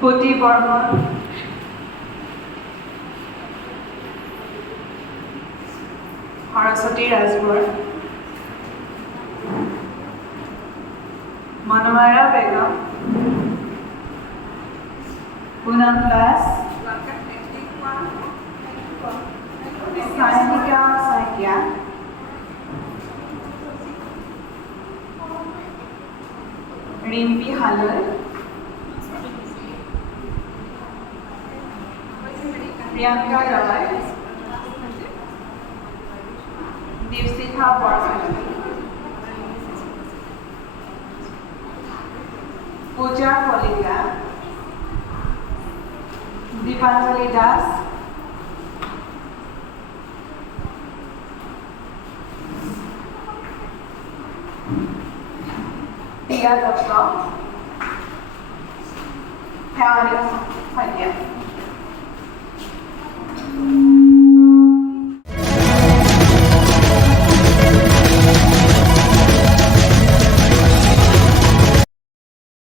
Puti Burman, Haraswati Rajbur, Manamara Begum, Poonam Das, Sainika Saikya, Rimpi Halal, Priyanka Rawat, Divsitha Borsan, Pooja Kolika, Deepanjali Das, Tia Datta, Thanis Pandya.